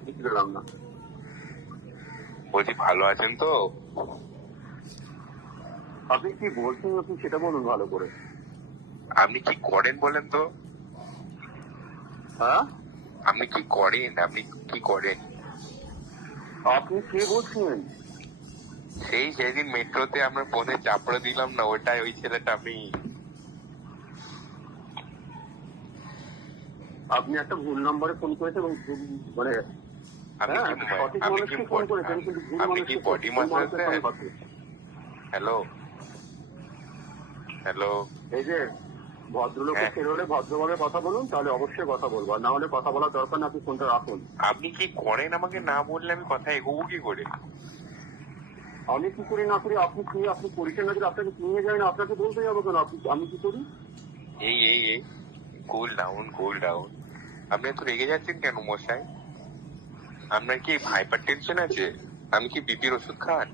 বুঝতে পেলাম না। বলছি ভালো আছেন তো? আপনি কি বলছেন আপনি সেটা বলুন ভালো করে। আপনি কি করেন বলেন তো? হ্যাঁ, আপনি কি করেন? আপনি কি করেন? আপনি কে বলছেন? সেদিন মেট্রোতে আমরা ফোনে চাপড়ে দিলাম না, ওটাই ওই ছেলেটা আমি। আপনি একটা ভুল নম্বরে ফোন করেছেন এবং মানে আপনি হ্যাঁ, কি সঠিক আপনি কি মানুষকে ফোন করেছেন কিন্তু ভুল আপনি কি মানুষকে বডি ভুল মাসাজ মানুষের দেন? সঙ্গে কথা বলছেন। Hello hello. এই যে ভদ্রলোকের হ্যাঁ। ছেলে হলে ভদ্রভাবে কথা বলুন, তাহলে অবশ্যই কথা বলবো, আর না হলে কথা বলার দরকার না, আপনি ফোনটা রাখুন। আপনি কি করেন আমাকে না বললে আমি কথা এগোবো কি করে? আমি কি করি না করি আপনি কি, আপনি পরিচয় না দিলে আপনাকে নিয়ে যায় না, আপনাকে বলতে যাবো কেন আমি কি করি? এই এই এই কুল ডাউন কুল ডাউন। আপনি এত রেগে যাচ্ছেন কেন মশাই? আপনার কি হাইপার টেনশন আছে? আমি কি বিপির ওষুধ খান?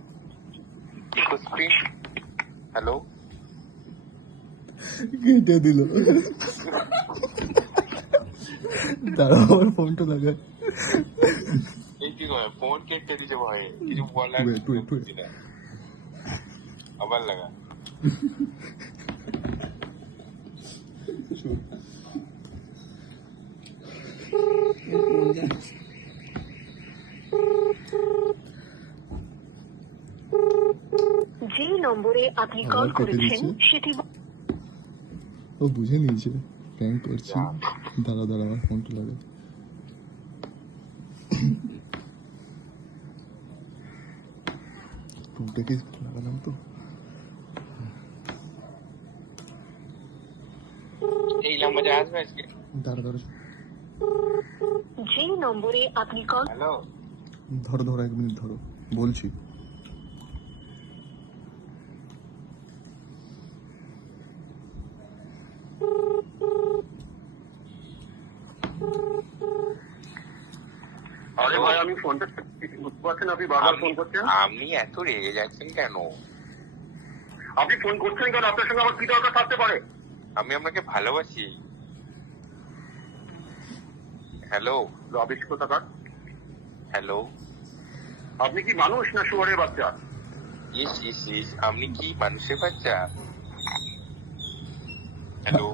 হ্যালো। কেটে দিল। দাঁড়াও আমার ফোনটা লাগা। এই কি করে ফোন কেটে দিছে ভাই, কিছু বলার Wait. না। আবার লাগা। যে নম্বরে আপনি কল আবার কেটে করেছেন দিচ্ছে। সেটি ও বুঝে নিয়েছে প্র্যাঙ্ক করছি। দাঁড়া আমার ফোনটা লাগা। ফোনটা কি লাগালাম তো? এই নাম্বারে আসবে আজকে? দাঁড়া যে নম্বরে আপনি কল হ্যালো। ধরো 1 মিনিট ধরো, বলছি। আরে ভাই, আমি ফোনটা বুঝতে পারছেন আপনি বারবার ফোন করছেন। আপনি এত রেগে যাচ্ছেন কেন? আপনি ফোন করছেন কেন? আপনার সঙ্গে আমার কি দরকার থাকতে পারে? আমি আপনাকে ভালোবাসি। হ্যালো রবিশ কোথাকার। হ্যালো। আপনি কি মানুষ না শুয়ারের বাচ্চা? ইস আপনি কি মানুষের বাচ্চা? হ্যালো।